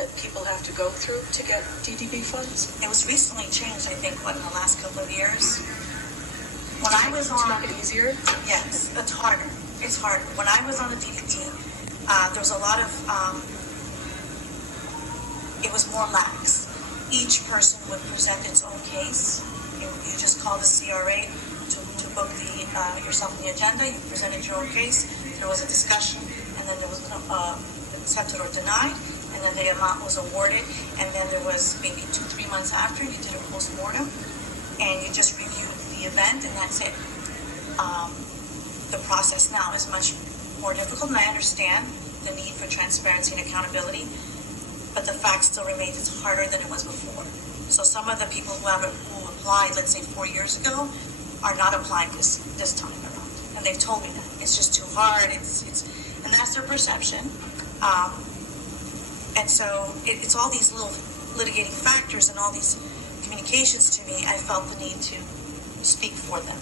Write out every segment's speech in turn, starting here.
that people have to go through to get DDB funds? It was recently changed, I think, in the last couple of years. When I was to make it easier? Yes, it's harder. It's harder. When I was on the DDB, there was a lot of, it was more lax. Each person would present its own case. You just call the CRA to book yourself on the agenda. You presented your own case. There was a discussion, and then there was accepted or denied, and then the amount was awarded, and then there was maybe 2-3 months after you did a post-mortem, and you just reviewed the event, and that's it. The process now is much more difficult, and I understand the need for transparency and accountability, but the fact still remains it's harder than it was before. So some of the people who applied, let's say 4 years ago, are not applying this time around, and they've told me that it's just too hard. And that's their perception. And so it's all these little litigating factors and all these communications to me. I felt the need to speak for them.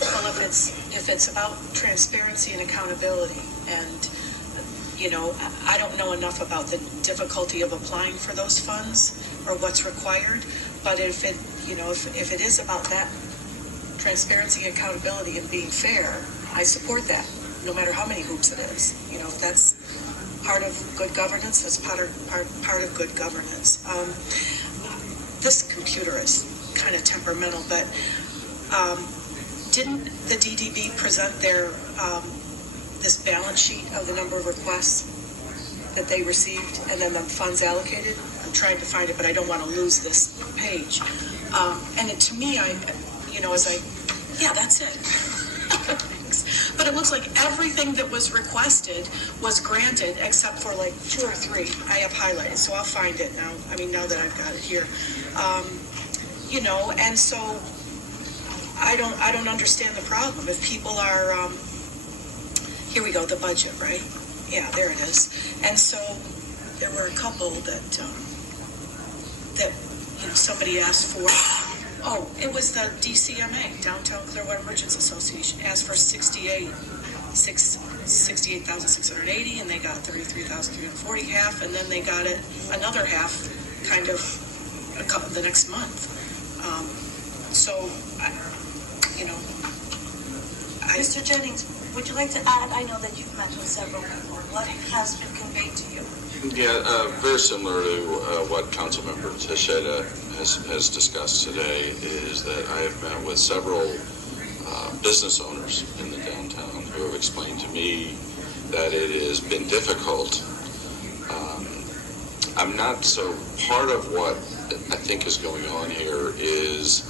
Well, if it's about transparency and accountability, and I don't know enough about the difficulty of applying for those funds or what's required, but if it is about that transparency and accountability and being fair, I support that, no matter how many hoops it is. If that's part of good governance, that's part of good governance. This computer is kind of temperamental, but didn't the DDB present their this balance sheet of the number of requests that they received and then the funds allocated? I'm trying to find it, but I don't want to lose this page. And to me, that's it. Thanks. But it looks like everything that was requested was granted except for like 2 or 3 I have highlighted, so I'll find it now. Now that I've got it here. And so I don't understand the problem. If people are, here we go, the budget, right? Yeah, there it is. And so there were a couple that somebody asked for. Oh, it was the DCMA, Downtown Clearwater Merchants Association, asked for 68,680, and they got 33,340 half, and then they got it another half, kind of the next month. Mr. Jennings, would you like to add? I know that you've mentioned several people. What has been conveyed to you? Yeah, very similar to what Councilmember Teixeira has discussed today, is that I have met with several business owners in the downtown who have explained to me that it has been difficult. I'm not so part of what I think is going on here is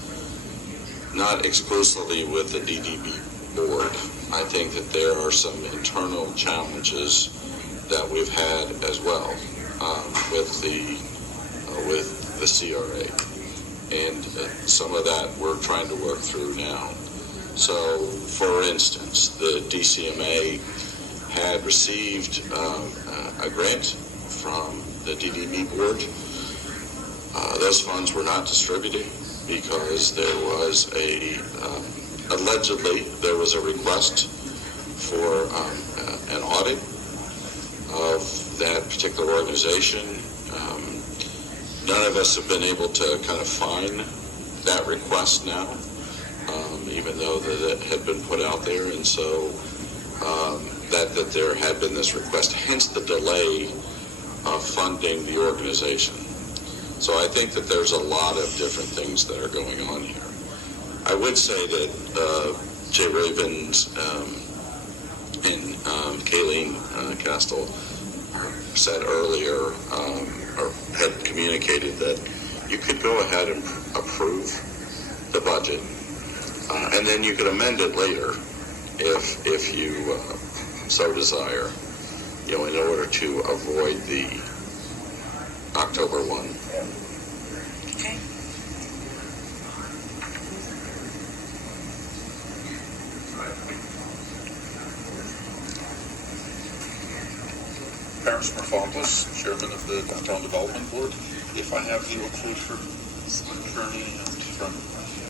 not exclusively with the DDB board. I think that there are some internal challenges that we've had as well with the CRA, and some of that we're trying to work through now. So, for instance, the DCMA had received a grant from the DDB board. Those funds were not distributed because there was allegedly there was a request for an audit of that particular organization. None of us have been able to kind of find that request now, even though that it had been put out there, and so that there had been this request, hence the delay of funding the organization. So I think that there's a lot of different things that are going on here. I would say that Jay Ravens and Kayleen Castle said earlier, or had communicated that you could go ahead and approve the budget, and then you could amend it later if you so desire, in order to avoid the October 1. Okay. Paris Morphopoulos, Chairman of the Downtown Development Board. If I have you approved for attorney and from